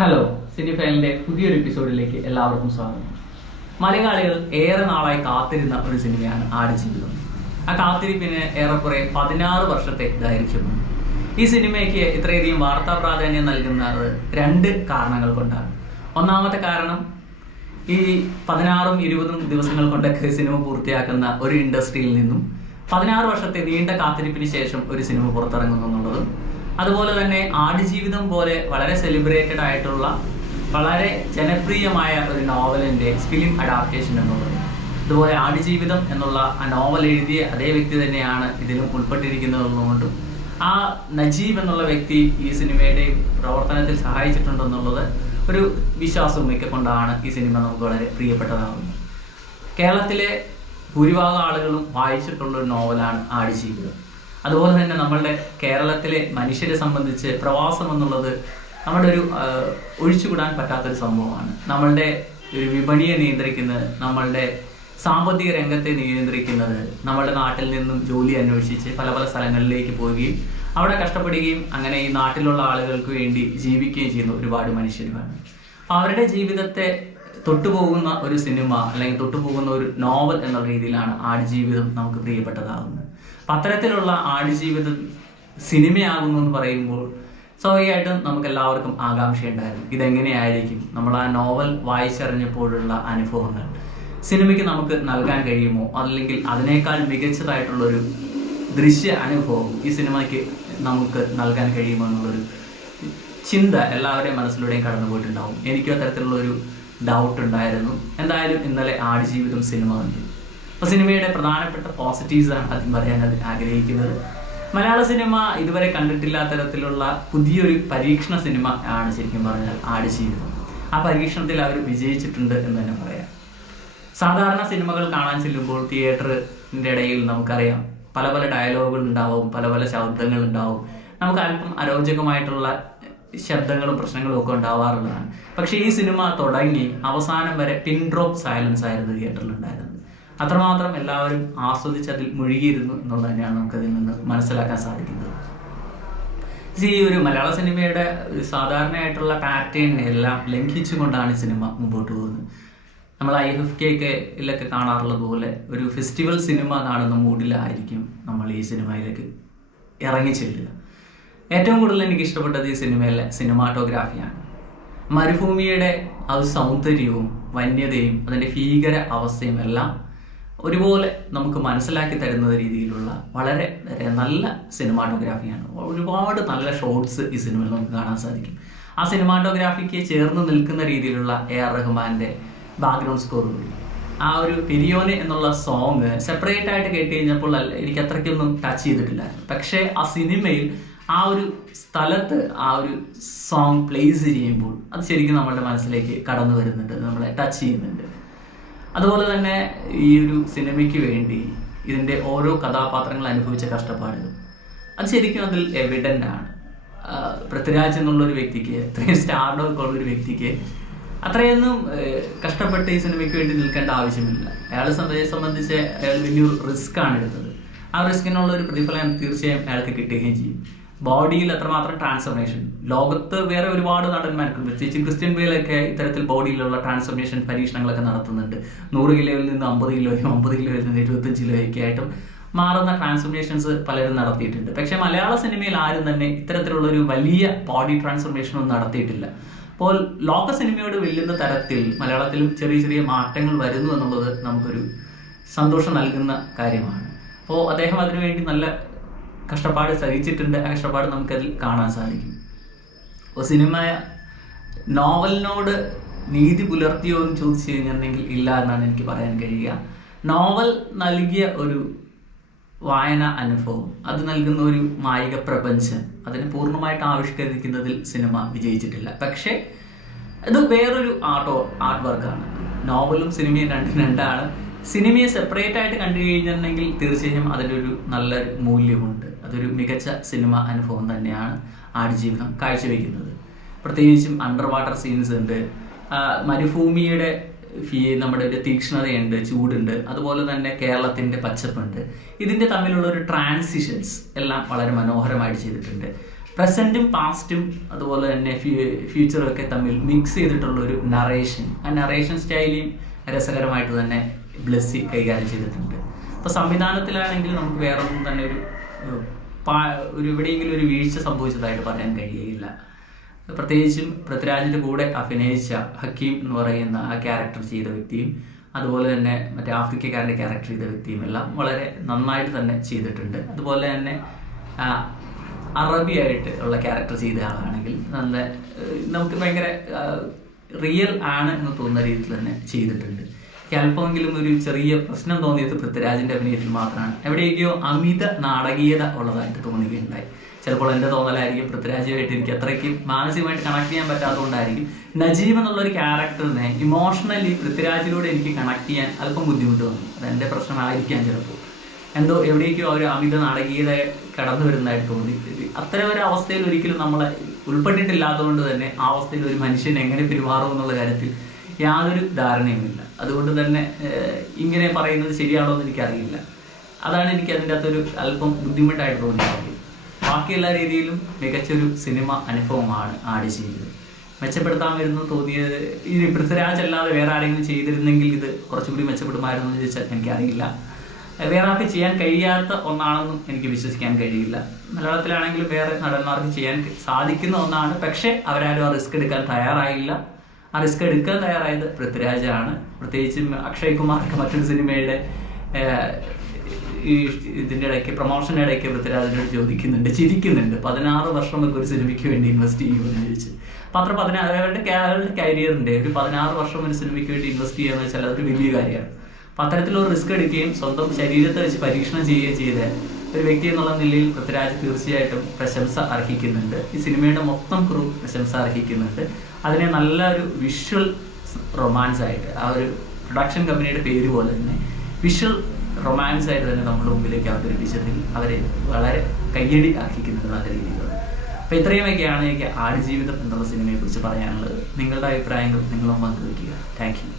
Hello, Sini ഫയലിന്റെ പുതിയൊരു എപ്പിസോഡിലേക്ക് എല്ലാവർക്കും സ്വാഗതം. മലയാളികൾ ഏറെ നാളായി കാത്തിരുന്ന ഒരു സിനിമയാണ് ആടുജീവിതം. ആ കാത്തിരിപ്പിന് ഏറെക്കുറെ 16 വർഷത്തെ ദൈർഘ്യമുണ്ട്. ഈ സിനിമയ്ക്ക് ഇത്രയധികം വാർത്താ പ്രാധാന്യം നൽകുന്നത് 2 കാരണങ്ങൾ കൊണ്ടാണ്. ഒന്നാമത്തെ കാരണം, ഈ 16ഉം 20ഉം ദിവസങ്ങൾ കൊണ്ടൊക്കെ സിനിമ പൂർത്തിയാക്കുന്ന ഒരു ഇൻഡസ്ട്രിയിൽ നിന്നും 16 വർഷത്തെ നീണ്ട കാത്തിരിപ്പിന് ശേഷം ഒരു സിനിമ പുറത്തിറങ്ങുന്നു എന്നുള്ളതും, അതുപോലെ തന്നെ ആടുജീവിതം പോലെ വളരെ സെലിബ്രേറ്റഡ് ആയിട്ടുള്ള വളരെ ജനപ്രിയമായ ഒരു നോവലിൻ്റെ ഫിലിം അഡാപ്റ്റേഷൻ എന്നുള്ളത്. അതുപോലെ ആടുജീവിതം എന്നുള്ള ആ നോവൽ എഴുതിയ അതേ വ്യക്തി തന്നെയാണ് ഇതിലും ഉൾപ്പെട്ടിരിക്കുന്നതെന്നുകൊണ്ടും ആ നജീബ് എന്നുള്ള വ്യക്തി ഈ സിനിമയുടെ പ്രവർത്തനത്തിൽ സഹായിച്ചിട്ടുണ്ടെന്നുള്ളത് ഒരു വിശ്വാസവും ഒക്കെ കൊണ്ടാണ് ഈ സിനിമ നമുക്ക് വളരെ പ്രിയപ്പെട്ടതാകുന്നത്. കേരളത്തിലെ ഭൂരിഭാഗം ആളുകളും വായിച്ചിട്ടുള്ളൊരു നോവലാണ് ആടുജീവിതം. അതുപോലെ തന്നെ നമ്മളുടെ കേരളത്തിലെ മനുഷ്യരെ സംബന്ധിച്ച് പ്രവാസം എന്നുള്ളത് നമ്മുടെ ഒരു ഒഴിച്ചുകൂടാൻ പറ്റാത്തൊരു സംഭവമാണ്. നമ്മളുടെ ഒരു വിപണിയെ നിയന്ത്രിക്കുന്നത്, നമ്മളുടെ സാമ്പത്തിക രംഗത്തെ നിയന്ത്രിക്കുന്നത്, നമ്മളുടെ നാട്ടിൽ നിന്നും ജോലി അന്വേഷിച്ച് പല പല സ്ഥലങ്ങളിലേക്ക് പോവുകയും അവിടെ കഷ്ടപ്പെടുകയും അങ്ങനെ ഈ നാട്ടിലുള്ള ആളുകൾക്ക് വേണ്ടി ജീവിക്കുകയും ചെയ്യുന്ന ഒരുപാട് മനുഷ്യരുമാണ്. അപ്പോൾ അവരുടെ ജീവിതത്തെ തൊട്ടുപോകുന്ന ഒരു സിനിമ അല്ലെങ്കിൽ തൊട്ടുപോകുന്ന ഒരു നോവൽ എന്നുള്ള രീതിയിലാണ് ആടുജീവിതം നമുക്ക് പ്രിയപ്പെട്ടതാകുന്നത്. അപ്പം അത്തരത്തിലുള്ള ആടുജീവിതം സിനിമയാകുന്നു എന്ന് പറയുമ്പോൾ സ്വാഭാവികമായിട്ടും നമുക്ക് എല്ലാവർക്കും ആകാംക്ഷയുണ്ടായിരുന്നു, ഇതെങ്ങനെയായിരിക്കും, നമ്മൾ ആ നോവൽ വായിച്ചറിഞ്ഞപ്പോഴുള്ള അനുഭവങ്ങൾ സിനിമയ്ക്ക് നമുക്ക് നൽകാൻ കഴിയുമോ, അല്ലെങ്കിൽ അതിനേക്കാൾ മികച്ചതായിട്ടുള്ളൊരു ദൃശ്യ അനുഭവം ഈ സിനിമയ്ക്ക് നമുക്ക് നൽകാൻ കഴിയുമോ എന്നുള്ളൊരു ചിന്ത എല്ലാവരുടെയും മനസ്സിലൂടെയും കടന്നു പോയിട്ടുണ്ടാവും. എനിക്കും അത്തരത്തിലുള്ളൊരു ഡൗട്ട് ഉണ്ടായിരുന്നു. എന്തായാലും ഇന്നലെ ആടുജീവിതം സിനിമ കണ്ടു. അപ്പോൾ സിനിമയുടെ പ്രധാനപ്പെട്ട പോസിറ്റീവ്സാണ് ആദ്യം പറയാൻ ആഗ്രഹിക്കുന്നത്. മലയാള സിനിമ ഇതുവരെ കണ്ടിട്ടില്ലാത്ത തരത്തിലുള്ള പുതിയൊരു പരീക്ഷണ സിനിമ ആണ് ശരിക്കും പറഞ്ഞാൽ ആടുജീവിതം. ആ പരീക്ഷണത്തിൽ അവർ വിജയിച്ചിട്ടുണ്ട് എന്ന് തന്നെ പറയാം. സാധാരണ സിനിമകൾ കാണാൻ ചെല്ലുമ്പോൾ തിയേറ്ററിൻ്റെ ഇടയിൽ നമുക്കറിയാം പല പല ഡയലോഗുകൾ ഉണ്ടാവും, പല പല ശബ്ദങ്ങൾ ഉണ്ടാവും, നമുക്ക് അല്പം അരോചകമായിട്ടുള്ള ശബ്ദങ്ങളും പ്രശ്നങ്ങളും ഒക്കെ ഉണ്ടാവാറുള്ളതാണ്. പക്ഷേ ഈ സിനിമ തുടങ്ങി അവസാനം വരെ പിൻ ഡ്രോപ്പ് സൈലൻസ് ആയിരുന്നു തിയേറ്ററിൽ ഉണ്ടായിരുന്നത്. അത്രമാത്രം എല്ലാവരും ആസ്വദിച്ച് അതിൽ മുഴുകിയിരുന്നു എന്നുള്ളത് തന്നെയാണ് നമുക്കതിൽ നിന്ന് മനസ്സിലാക്കാൻ സാധിക്കുന്നത്. ഈ ഒരു മലയാള സിനിമയുടെ സാധാരണയായിട്ടുള്ള പാറ്റേണിനെ എല്ലാം ലംഘിച്ചുകൊണ്ടാണ് ഈ സിനിമ മുമ്പോട്ട് പോകുന്നത്. നമ്മൾ IFFK കാണാറുള്ളത് പോലെ ഒരു ഫെസ്റ്റിവൽ സിനിമ കാണുന്ന മൂഡിലായിരിക്കും നമ്മൾ ഈ സിനിമയിലേക്ക് ഇറങ്ങിച്ചെല്ലുക. ഏറ്റവും കൂടുതൽ എനിക്ക് ഇഷ്ടപ്പെട്ടത് ഈ സിനിമയിലെ സിനിമാറ്റോഗ്രാഫിയാണ്. മരുഭൂമിയുടെ ആ സൗന്ദര്യവും വന്യതയും അതിൻ്റെ ഭീകര അവസ്ഥയും എല്ലാം ഒരുപോലെ നമുക്ക് മനസ്സിലാക്കി തരുന്ന രീതിയിലുള്ള വളരെ നല്ല സിനിമാറ്റോഗ്രാഫിയാണ്. ഒരുപാട് നല്ല ഷോട്ട്സ് ഈ സിനിമയിൽ നമുക്ക് കാണാൻ സാധിക്കും. ആ സിനിമാറ്റോഗ്രാഫിക്ക് ചേർന്ന് നിൽക്കുന്ന രീതിയിലുള്ള AR റഹ്മാൻ്റെ ബാക്ക്ഗ്രൗണ്ട് സ്കോർ കൂടി. ആ ഒരു പെരിയോനെ എന്നുള്ള സോങ് സെപ്പറേറ്റ് ആയിട്ട് കേട്ട് കഴിഞ്ഞപ്പോൾ എനിക്ക് അത്രയ്ക്കൊന്നും ടച്ച് ചെയ്തിട്ടില്ലായിരുന്നു. പക്ഷേ ആ സിനിമയിൽ ആ ഒരു സ്ഥലത്ത് ആ ഒരു സോങ് പ്ലേസ് ചെയ്യുമ്പോൾ അത് ശരിക്കും നമ്മളുടെ മനസ്സിലേക്ക് കടന്നു വരുന്നുണ്ട്, നമ്മളെ ടച്ച് ചെയ്യുന്നുണ്ട്. അതുപോലെ തന്നെ ഈ ഒരു സിനിമയ്ക്ക് വേണ്ടി ഇതിൻ്റെ ഓരോ കഥാപാത്രങ്ങൾ അനുഭവിച്ച കഷ്ടപ്പാടുകൾ അത് ശരിക്കും അതിൽ എവിഡൻ്റ് ആണ്. പൃഥ്വിരാജ് എന്നുള്ളൊരു വ്യക്തിക്ക്, ഇത്രയും സ്റ്റാർഡം ഒക്കെ ഉള്ളൊരു വ്യക്തിക്ക് അത്രയൊന്നും കഷ്ടപ്പെട്ട് ഈ സിനിമയ്ക്ക് വേണ്ടി നിൽക്കേണ്ട ആവശ്യമില്ല. അയാളെ സംബന്ധിച്ച് അയാൾ വലിയൊരു റിസ്ക്കാണ് എടുത്തത്. ആ റിസ്കിനുള്ള ഒരു പ്രതിഫലം തീർച്ചയായും അയാൾക്ക് കിട്ടുകയും ചെയ്യും. ബോഡിയിൽ അത്രമാത്രം ട്രാൻസ്ഫോർമേഷൻ ലോകത്ത് വേറെ ഒരുപാട് നടന്മാർക്ക്, പ്രത്യേകിച്ച് ക്രിസ്ത്യൻ ബെയിലൊക്കെ ഇത്തരത്തിൽ ബോഡിയിലുള്ള ട്രാൻസ്ഫോർമേഷൻ പരീക്ഷണങ്ങളൊക്കെ നടത്തുന്നുണ്ട്. 100 കിലോയിൽ നിന്ന് 50 കിലോയും 50 കിലോയിൽ നിന്ന് 75 കിലോയൊക്കെ ആയിട്ടും മാറുന്ന ട്രാൻസ്ഫോർമേഷൻസ് പലരും നടത്തിയിട്ടുണ്ട്. പക്ഷേ മലയാള സിനിമയിൽ ആരും തന്നെ ഇത്തരത്തിലുള്ളൊരു വലിയ ബോഡി ട്രാൻസ്ഫോർമേഷനൊന്നും നടത്തിയിട്ടില്ല. അപ്പോൾ ലോക സിനിമയോട് വെല്ലുന്ന തരത്തിൽ മലയാളത്തിലും ചെറിയ ചെറിയ മാറ്റങ്ങൾ വരുന്നു എന്നുള്ളത് നമുക്കൊരു സന്തോഷം നൽകുന്ന കാര്യമാണ്. അപ്പോൾ അദ്ദേഹം അതിനുവേണ്ടി നല്ല കഷ്ടപ്പാട് സഹിച്ചിട്ടുണ്ട്. ആ കഷ്ടപ്പാട് നമുക്കതിൽ കാണാൻ സാധിക്കും. അപ്പോൾ സിനിമ നോവലിനോട് നീതി പുലർത്തിയോ എന്ന് ചോദിച്ചു കഴിഞ്ഞിട്ടുണ്ടെങ്കിൽ ഇല്ല എന്നാണ് എനിക്ക് പറയാൻ കഴിയുക. നോവൽ നൽകിയ ഒരു വായന അനുഭവം, അത് നൽകുന്ന ഒരു മായിക പ്രപഞ്ചം, അതിനെ പൂർണ്ണമായിട്ട് ആവിഷ്കരിക്കുന്നതിൽ സിനിമ വിജയിച്ചിട്ടില്ല. പക്ഷേ ഇത് വേറൊരു ആർട്ട് വർക്കാണ്. നോവലും സിനിമയും രണ്ടാണ്. സിനിമയെ സെപ്പറേറ്റ് ആയിട്ട് കണ്ടു കഴിഞ്ഞിട്ടുണ്ടെങ്കിൽ തീർച്ചയായും അതിൻ്റെ ഒരു നല്ല മൂല്യമുണ്ട്. അതൊരു മികച്ച സിനിമ അനുഭവം തന്നെയാണ് ആടുജീവിതം കാഴ്ചവെക്കുന്നത്. പ്രത്യേകിച്ചും അണ്ടർ വാട്ടർ സീൻസ് ഉണ്ട്, മരുഭൂമിയുടെ നമ്മുടെ ഒരു തീക്ഷ്ണതയുണ്ട്, ചൂടുണ്ട്, അതുപോലെ തന്നെ കേരളത്തിൻ്റെ പച്ചപ്പുണ്ട്. ഇതിൻ്റെ തമ്മിലുള്ള ഒരു ട്രാൻസിഷൻസ് എല്ലാം വളരെ മനോഹരമായിട്ട് ചെയ്തിട്ടുണ്ട്. പ്രസൻറ്റും പാസ്റ്റും അതുപോലെ തന്നെ ഫ്യൂച്ചറും ഒക്കെ തമ്മിൽ മിക്സ് ചെയ്തിട്ടുള്ളൊരു നറേഷൻ, ആ നറേഷൻ സ്റ്റൈലും രസകരമായിട്ട് തന്നെ ബ്ലെസ്സി കൈകാര്യം ചെയ്തിട്ടുണ്ട്. അപ്പോൾ സംവിധാനത്തിലാണെങ്കിൽ നമുക്ക് വേറെ ഒന്നും തന്നെ ഒരു എവിടെയെങ്കിലും ഒരു വീഴ്ച സംഭവിച്ചതായിട്ട് പറയാൻ കഴിയുകയില്ല. പ്രത്യേകിച്ചും പൃഥ്വിരാജിൻ്റെ കൂടെ അഭിനയിച്ച ഹക്കീം എന്ന് പറയുന്ന ആ ക്യാരക്ടർ ചെയ്ത വ്യക്തിയും അതുപോലെ തന്നെ മറ്റേ ആഫ്രിക്കക്കാരൻ്റെ ക്യാരക്ടർ ചെയ്ത വ്യക്തിയും എല്ലാം വളരെ നന്നായിട്ട് തന്നെ ചെയ്തിട്ടുണ്ട്. അതുപോലെ തന്നെ അറബിയായിട്ട് ഉള്ള ക്യാരക്ടർ ചെയ്ത ആളാണെങ്കിൽ നല്ല നമുക്ക് ഭയങ്കര റിയൽ ആണ് എന്ന് തോന്നുന്ന രീതിയിൽ തന്നെ ചെയ്തിട്ടുണ്ട്. അല്പമെങ്കിലും ഒരു ചെറിയ പ്രശ്നം തോന്നിയത് പൃഥ്വിരാജിൻ്റെ അഭിനയത്തിൽ മാത്രമാണ്. എവിടെയൊക്കെയോ അമിത നാടകീയത ഉള്ളതായിട്ട് തോന്നുകയുണ്ടായി. ചിലപ്പോൾ എൻ്റെ തോന്നലായിരിക്കും, പൃഥ്വിരാജുമായിട്ട് എനിക്ക് അത്രയ്ക്കും മാനസികമായിട്ട് കണക്ട് ചെയ്യാൻ പറ്റാത്തതുകൊണ്ടായിരിക്കും. നജീബ് എന്നുള്ളൊരു ക്യാരക്ടറിനെ ഇമോഷണലി പൃഥ്വിരാജിലൂടെ എനിക്ക് കണക്ട് ചെയ്യാൻ അല്പം ബുദ്ധിമുട്ട് വന്നു. അതെൻ്റെ പ്രശ്നമായിരിക്കാം ചിലപ്പോൾ. എന്തോ എവിടേക്കോ ഒരു അമിത നാടകീയത കടന്നു വരുന്നതായിട്ട് തോന്നി. അത്തരം ഒരു അവസ്ഥയിൽ ഒരിക്കലും നമ്മളെ ഉൾപ്പെട്ടിട്ടില്ലാത്തതുകൊണ്ട് തന്നെ ആ അവസ്ഥയിൽ ഒരു മനുഷ്യൻ എങ്ങനെ പെരുമാറും എന്നുള്ള കാര്യത്തിൽ യാതൊരു ധാരണയുമില്ല. അതുകൊണ്ട് തന്നെ ഇങ്ങനെ പറയുന്നത് ശരിയാണോ എന്ന് എനിക്കറിയില്ല. അതാണ് എനിക്ക് അതിൻ്റെ അകത്തൊരു അല്പം ബുദ്ധിമുട്ടായിട്ട് തോന്നിയത്. ബാക്കി എല്ലാ രീതിയിലും മികച്ചൊരു സിനിമ അനുഭവമാണ് ആടുജീവിതം. മെച്ചപ്പെടുത്താൻ വരുന്നു തോന്നിയത് ഈ പൃഥ്വിരാജ് അല്ലാതെ വേറെ ആരെങ്കിലും ചെയ്തിരുന്നെങ്കിൽ ഇത് കുറച്ചുകൂടി മെച്ചപ്പെടുമായിരുന്നു എന്ന് ചോദിച്ചാൽ എനിക്കറിയില്ല. വേറെ ആർക്ക് ചെയ്യാൻ കഴിയാത്ത ഒന്നാണെന്നും എനിക്ക് വിശ്വസിക്കാൻ കഴിയില്ല. മലയാളത്തിലാണെങ്കിലും വേറെ നടന്മാർക്ക് ചെയ്യാൻ സാധിക്കുന്ന ഒന്നാണ്. പക്ഷേ അവരാരും ആ റിസ്ക് എടുക്കാൻ തയ്യാറായില്ല. ആ റിസ്ക് എടുക്കാൻ തയ്യാറായത് പൃഥ്വിരാജാണ്. പ്രത്യേകിച്ചും അക്ഷയ് കുമാറൊക്കെ മറ്റൊരു സിനിമയുടെ ഇതിൻ്റെ ഇടയ്ക്ക് പ്രൊമോഷൻ്റെ ഇടയ്ക്ക് പൃഥ്വിരാജിനോട് ചോദിക്കുന്നുണ്ട്, ചിരിക്കുന്നുണ്ട്, 16 വർഷം ഒരു സിനിമയ്ക്ക് വേണ്ടി ഇൻവെസ്റ്റ് ചെയ്യുമെന്ന് ചോദിച്ച്. അപ്പോൾ അത്ര അവരുടെ കരിയറിൻ്റെ ഒരു 16 വർഷം ഒരു സിനിമയ്ക്ക് വേണ്ടി ഇൻവെസ്റ്റ് ചെയ്യുക എന്ന് വെച്ചാൽ അതൊരു വലിയ കാര്യമാണ്. അപ്പോൾ അത്തരത്തിലുള്ള റിസ്ക് എടുക്കുകയും സ്വന്തം ശരീരത്തെ വെച്ച് പരീക്ഷണം ചെയ്യുകയും ചെയ്ത ഒരു വ്യക്തി എന്നുള്ള നിലയിൽ പൃഥ്വിരാജ് തീർച്ചയായിട്ടും പ്രശംസ അർഹിക്കുന്നുണ്ട്. ഈ സിനിമയുടെ മൊത്തം ക്രൂ പ്രശംസ അർഹിക്കുന്നുണ്ട്. അതിനെ നല്ലൊരു വിഷ്വൽ റൊമാൻസ് ആയിട്ട്, ആ ഒരു പ്രൊഡക്ഷൻ കമ്പനിയുടെ പേര് പോലെ തന്നെ വിഷ്വൽ റൊമാൻസ് ആയിട്ട് തന്നെ നമ്മുടെ മുമ്പിലേക്ക് അവതരിപ്പിച്ചതിൽ അവരെ വളരെ കയ്യടി അർഹിക്കുന്നുണ്ട് നല്ല രീതിയിലുള്ള. അപ്പോൾ ഇത്രയുമൊക്കെയാണ് എനിക്ക് ആടുജീവിതം എന്നുള്ള സിനിമയെക്കുറിച്ച് പറയാനുള്ളത്. നിങ്ങളുടെ അഭിപ്രായങ്ങൾ നിങ്ങളും പങ്കുവയ്ക്കുക. Thank you.